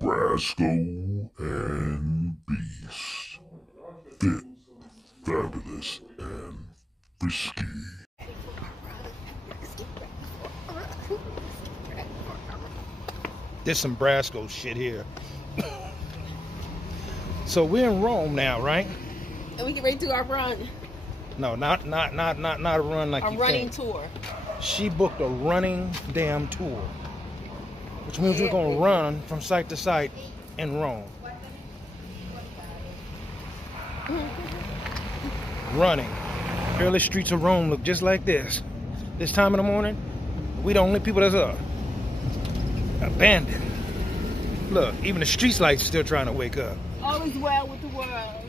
Brasco&Beast. Fit, fabulous, and frisky. There's some Brasco shit here. So we're in Rome now, right? And we get ready to do our run. No, not a run like a you running think. tour. She booked a running damn tour, which means we're gonna run from site to site in Rome. Running. Early streets of Rome look just like this. This time in the morning, we the only people that's up. Abandoned. Look, even the street lights still trying to wake up. All is well with the world.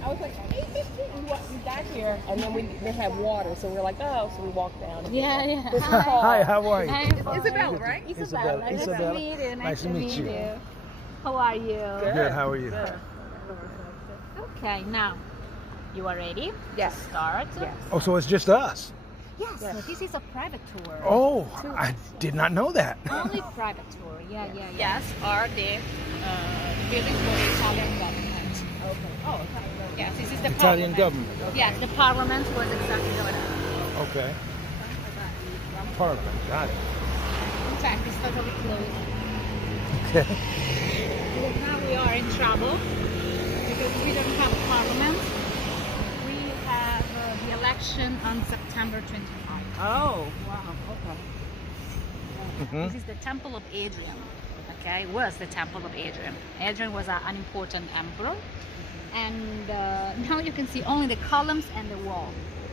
I was like, 8:15. We got here, and then they had water, so we were like, oh, so we walked down. Yeah. Hi, how are you? Isabella, right? Isabella. Nice to meet you. Nice to meet you. How are you? Good, how are you? Good. Okay, now you are ready? Yes. Start. Yes. Oh, so it's just us? Yes. So this is a private tour. Oh, I did not know that. Only private tour. Yeah. Yes, are the buildings for the Italian government. Okay. Oh, Yes, this is the Italian parliament. government. Yes, the parliament was exactly what it is. Okay. Parliament, got it. In fact, it's totally closed. Okay. Because now we are in trouble because we don't have a parliament. We have the election on September 25. Oh, wow. Okay. This is the Temple of Adrian. Okay, was the Temple of Adrian. Adrian was an important emperor, and now you can see only the columns and the wall.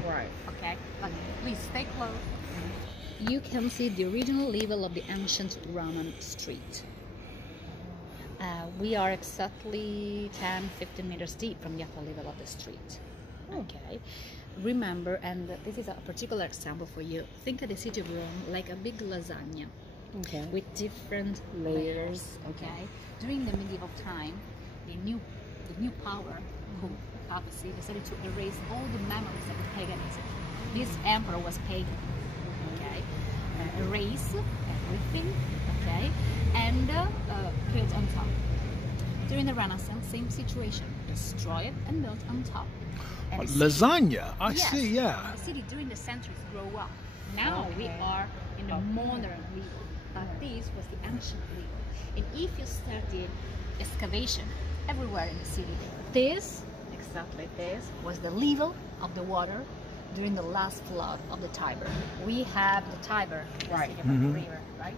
Right. Okay, but please stay close. You can see the original level of the ancient Roman street. We are exactly 10-15 meters deep from the upper level of the street. Okay, remember, and this is a particular example for you, think of the city of Rome like a big lasagna. Okay. With different layers. Okay. During the medieval time, the new power, who papacy, decided to erase all the memories of the paganism. This emperor was pagan. Okay. Erase everything. Okay. And built on top. During the Renaissance, same situation. Destroy it and built on top. And Lasagna, I yes, see, yeah. The city during the centuries grow up. Now we are in the modern level, but this was the ancient level. And if you study excavation everywhere in the city, exactly this, was the level of the water during the last flood of the Tiber. We have the Tiber, the city of the river, right?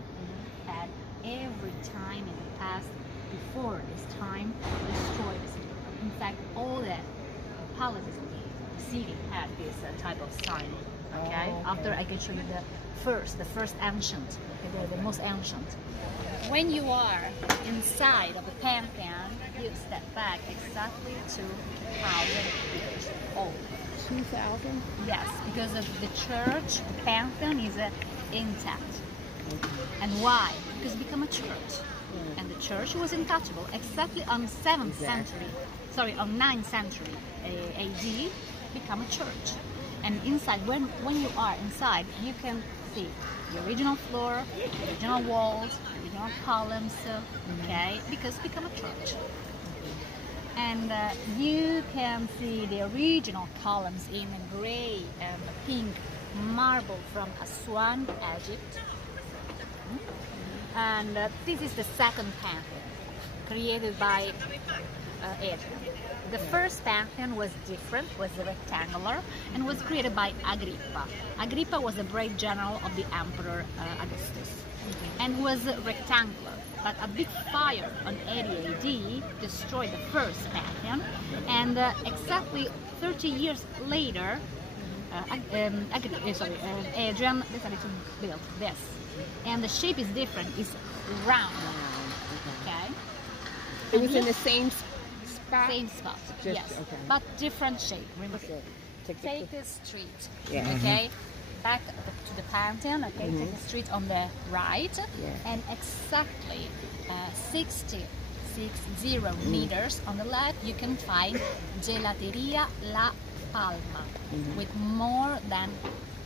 And every time in the past, before this time, destroyed the city. In fact, all the palaces of the city had this type of sign. Okay, after I can show you the first ancient, the most ancient. When you are inside of the Pantheon, you step back exactly 2,000 years old. 2,000? Yes, because of the church, the Pantheon is intact. And why? Because it became a church. And the church was untouchable exactly on 9th century AD, become a church. And inside, when you are inside, you can see the original floor, the original walls, the original columns, okay, because it become a church. And you can see the original columns in gray and pink marble from Aswan, Egypt. And this is the second Pantheon, created by Adrian. The first Pantheon was different, was rectangular, and was created by Agrippa. Agrippa was a brave general of the Emperor Augustus, and was rectangular. But a big fire on 80 AD destroyed the first Pantheon, and exactly 30 years later, Adrian decided to build this. And the shape is different, it's round. Okay? It was in the same spot? Same spot, Just, yes. okay. But different shape. Remember, take the street, okay? Back to the Pantheon, okay? Take the street on the right, and exactly 60 meters on the left, you can find Gelateria La Palma with more than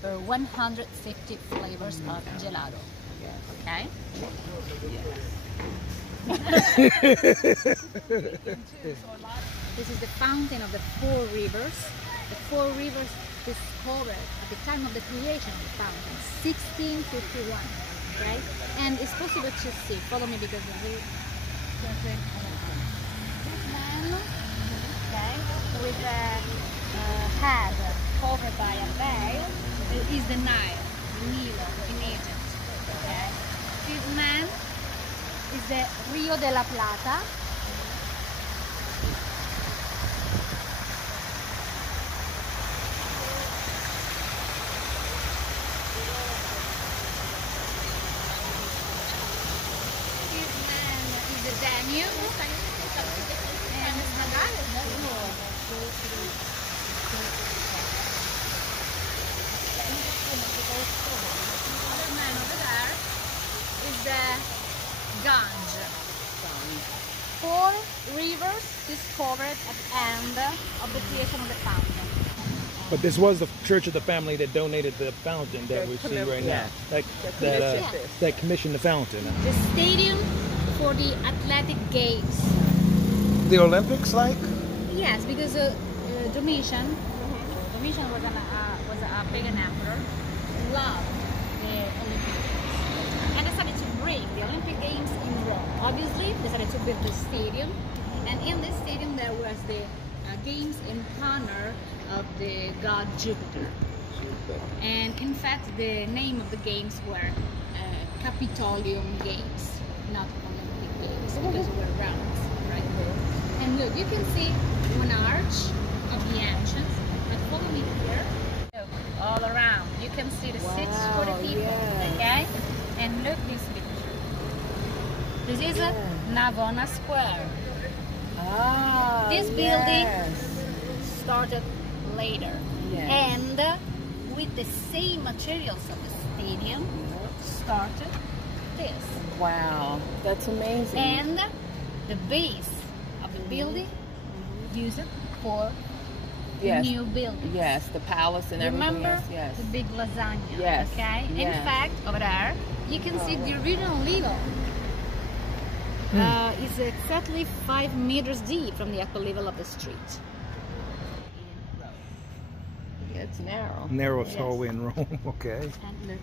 150 flavors of gelato. Okay? This is the fountain of the Four Rivers. The Four Rivers discovered at the time of the creation of the fountain, 1651. Okay? And it's possible to see. Follow me because this man, okay, with a head covered by a veil, is the Nile, in Egypt. Okay? This man is the Rio de la Plata. This man is the Danube. And other man over there is the Gange. Four rivers discovered at the end of the creation of the fountain. But this was the Church of the Family that donated the fountain that we see right now. That commissioned the fountain. The stadium for the athletic games. The Olympics, like? Yes, because Domitian was a pagan emperor, loved the Olympic Games, and decided to bring the Olympic Games in Rome. Obviously, decided to build the stadium, and in this stadium there was the games in honor of the god Jupiter. And in fact, the name of the games were Capitolium Games, not Olympic Games, because we were round, right? And look, you can see one arch of the ancients. But follow me here. Look, all around, you can see the seats for the people. Okay? And look this picture. This is Navona Square. Ah, This building started later, and with the same materials of the stadium, started this. Wow, that's amazing. And the base of the building used it for the new building. Yes, the palace and everything. Remember Yes. the big lasagna? Yes. Okay. In Yes. fact, over there you can see the original level. It's exactly 5 meters deep from the upper level of the street. Yeah, it's narrow. Narrowest hallway in Rome, okay. And look.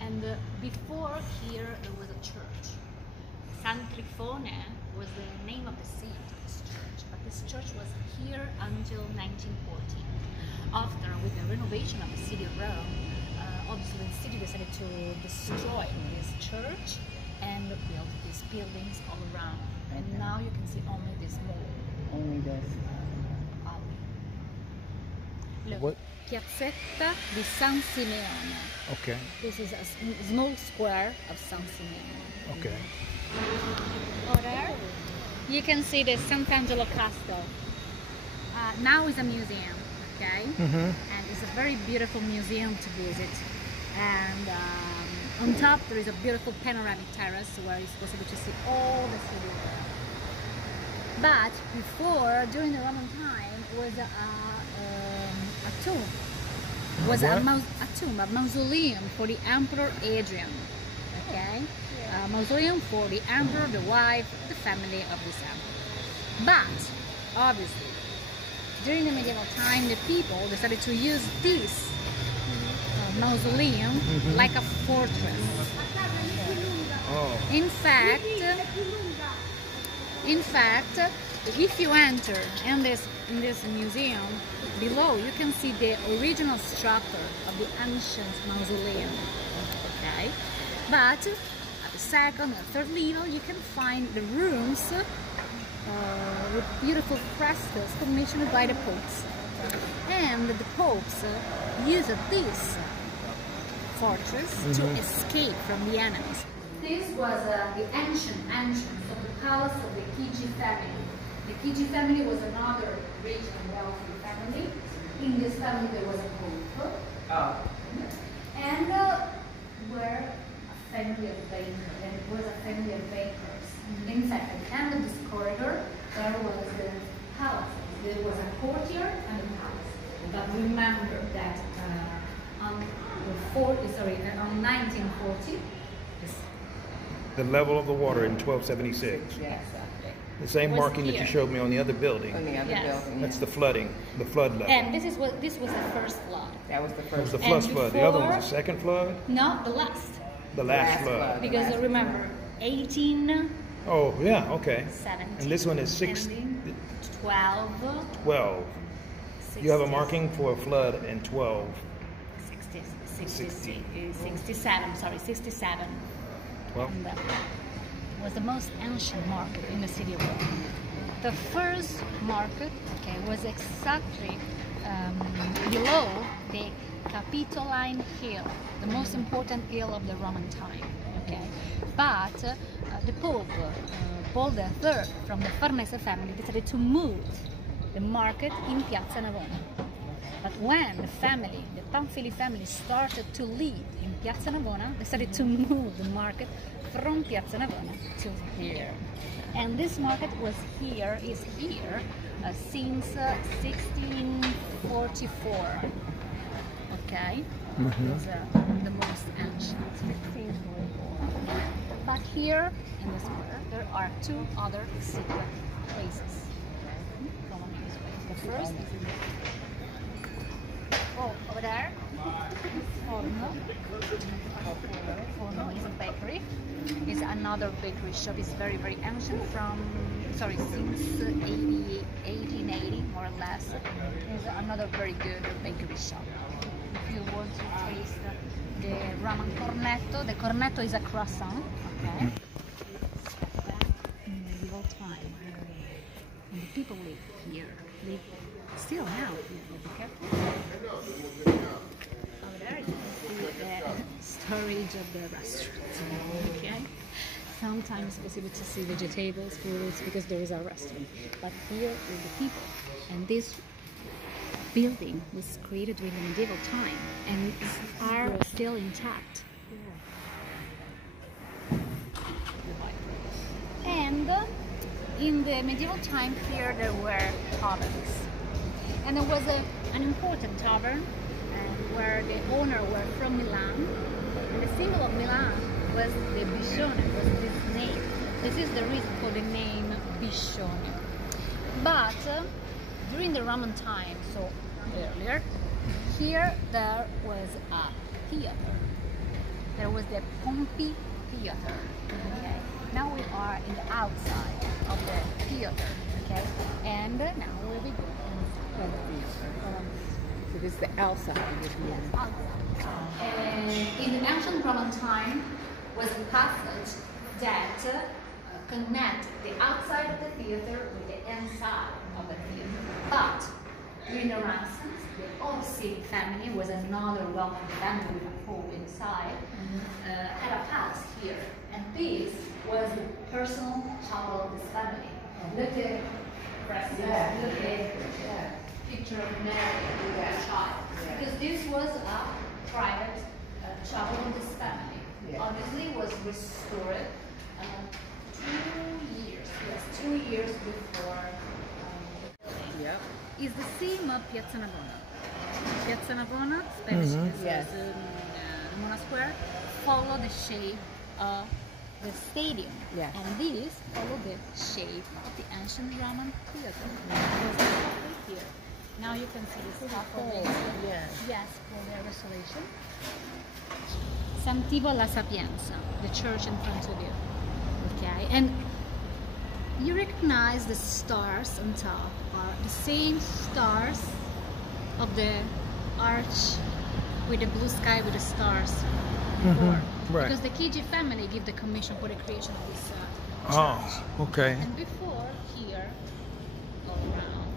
And before here there was a church. San Trifone was the name of the saint of this church, but this church was here until 1914. After, with the renovation of the city of Rome, obviously the city decided to destroy this church and build these buildings all around. And now you can see only this wall. Only this. Look, What? Piazzetta di San Simeone. Okay, This is a small square of San Simeone. okay. Over there, you can see the Sant'Angelo Castle. Now it's a museum, okay? And it's a very beautiful museum to visit. And on top there is a beautiful panoramic terrace where it's possible to see all the city. But before, during the Roman time, was a tomb. Was a tomb, a mausoleum for the Emperor Adrian. Okay, a mausoleum for the emperor, the wife, the family of this emperor. But obviously, during the medieval time, the people decided to use this mausoleum like a fortress. Oh. In fact, if you enter in this museum, below you can see the original structure of the ancient mausoleum. Okay, but at the second and third level you can find the rooms with beautiful frescoes commissioned by the popes, and the popes used this fortress to escape from the enemies. This was the ancient entrance of the palace of the Chigi family. The Chigi family was another rich and wealthy family. In this family there was a pope, and were a family of bakers. And it was a family of bakers. In fact, at the end of this corridor there was the palace. There was a courtyard and a palace. But remember that around 1940. The level of the water in 1276. Yes. The same Was marking that you here. showed me on the other building. On the other Yes. building. That's the flooding, the flood level. And this was the first flood. That was the That was first. the first And flood. The other one was before- the second flood? No, the last. The last Last flood. flood. Because Last remember, 18, Oh, yeah, okay. 17. And this one is 6, ending, 12, 12. 60, You have a marking for a flood in 12. 67, sorry, 67. Well, And that was the most ancient market in the city of Rome. The first market, okay, was exactly below the Capitoline Hill, the most important hill of the Roman time. Okay, but the Pope Paul III from the Farnese family decided to move the market in Piazza Navona. But when the Pamphili family started to live in Piazza Navona, they decided to move the market from Piazza Navona to here. And this market is here since 1644. Okay? It's the most ancient. 1644. But here in the square, there are two other secret places. Come on this way. The first is over there. Forno is a bakery. It's another bakery shop. It's very, very ancient since 1880 more or less. It's another very good bakery shop. If you want to taste the Roman cornetto, the cornetto is a croissant. Okay. Back in medieval time. And the people live here. Live still now. Be careful. Over there you can see the storage of the restaurant. Okay. Sometimes it's possible to see vegetables, fruits, because there is a restaurant. But here is the people. And this building was created during the medieval time and are still intact. And in the medieval time here there were taverns. And there was an important tavern where the owner were from Milan. And the symbol of Milan was the Biscione, was this name. This is the reason for the name Biscione. But during the Roman time, so earlier, here there was a theater. There was the Pompey Theater. Okay. Now we are in the outside of the theater. Okay. And now we'll be going inside the theater. So this is the outside of the theater. Yes, outside. And in the ancient Roman time was a passage that connect the outside of the theater with the inside of the theater. But during the Renaissance, the Orsini family was another wealthy family with a pope inside, had a palace here. And this was the personal chapel of this family. Look at the picture of Mary with the child. Because this was a private chapel of this family. Obviously it was restored 2 years before the building. Is the same of Piazza Navona. Piazza Navona, Spanish Navona Square, follow the shape of the stadium. And these follow the shape of the ancient Roman theater. Here. Now you can see the scaffolding. Yes, for the restoration. Santivo la Sapienza, the church in front of you. Okay, and you recognize the stars on top are the same stars of the arch with the blue sky with the stars before. Right. Because the Chigi family give the commission for the creation of this church. oh, okay. And before here, all around,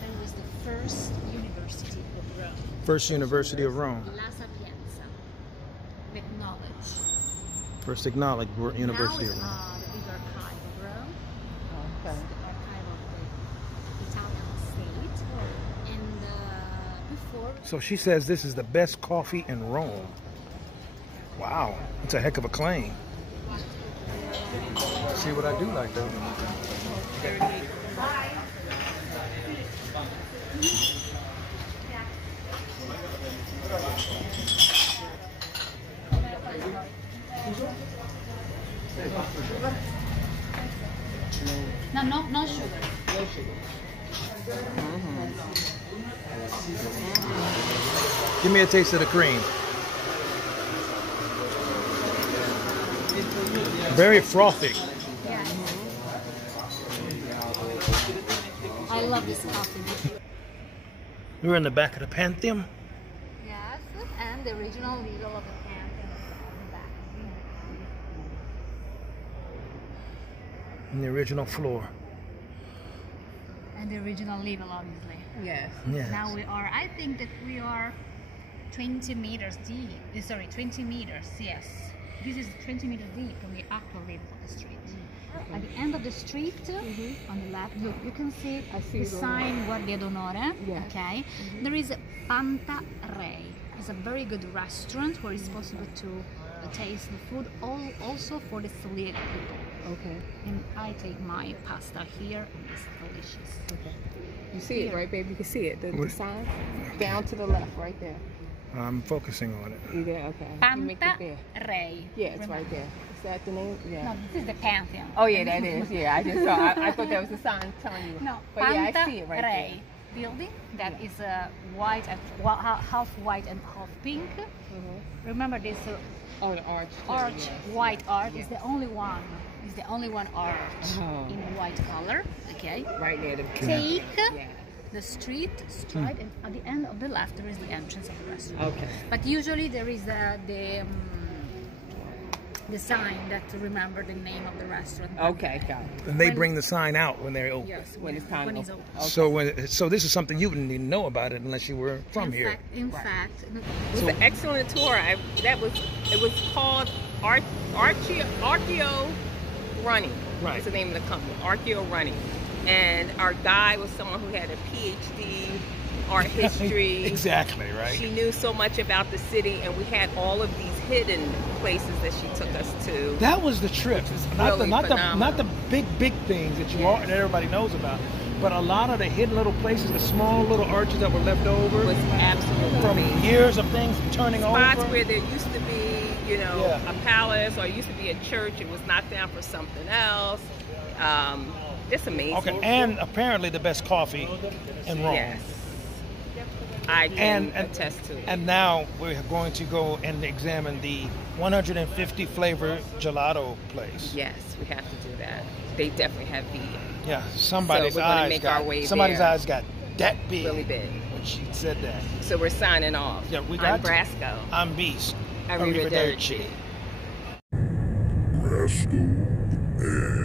there was the first university of Rome. First University of Rome. La Sapienza, with knowledge. First acknowledged University Now of it's Rome. the big archive of Rome. Okay. The archive of the Italian state. And before... So she says this is the best coffee in Rome. Wow, that's a heck of a claim. See what I do like though. No sugar. No sugar. Give me a taste of the cream. Very frothy. Yeah. I love this coffee. We're in the back of the Pantheon. Yes, and the original legal of the Pantheon on the back. And the original floor. And the original legal, obviously. Yes. Yes. Now we are, I think that we are 20 meters deep. Sorry, 20 meters, yes. This is 20 meters deep from the actual level of the street. At the end of the street, on the left, look, you can see the sign Guardia d'Onore. Yeah. Okay. There is Panta Rei. It's a very good restaurant where it's possible to taste the food, also for the celiac people. Okay. And I take my pasta here, and it's delicious. Okay. You see it, right, baby? You can see it. The sign down to the left, right there. I'm focusing on it. You there? Okay. You make it Panta there. Rei. Yeah, it's right there. Is that the name? Yeah. No, this is the Pantheon. Oh yeah, that is. Yeah, I just saw. I thought that was the sign telling you. No, but Panta yeah, I see it right Rei building that is white and half white and half pink. Remember this there. Oh, the arch. too, arch, yes. white arch is the only one. Is the only one arch Oh. in white color. Okay. Right near the. Take Yeah. the street straight, and at the end of the left there is the entrance of the restaurant. Okay. But usually there is the sign that to remember the name of the restaurant. Okay, got it. And they bring the sign out when they're open. Yes, When it's time when to it's open. open. So this is something you wouldn't even know about it unless you were from here. In fact, It was an excellent tour. It was called Archeo Running. Right. That's the name of the company, Archeo Running. And our guide was someone who had a PhD, art history. Exactly, right? She knew so much about the city, and we had all of these hidden places that she took us to. That was the trip. Not really the phenomenal. big things that that everybody knows about, but a lot of the hidden little places, the small little arches that were left over It was absolutely from amazing. years of things turning Spots over. where there used to be, a palace, or used to be a church. It was knocked down for something else. Just amazing. Okay, and apparently the best coffee in Rome. Yes. I can attest to it. And now we're going to go and examine the 150 flavor gelato place. Yes, we have to do that. They definitely have the Yeah, somebody's So we're gonna eyes make got our way somebody's there. eyes got that big really big. when she said that. So we're signing off. Yeah, we I'm got to. Brasco. I'm Beast. Arrivederci. Brasco and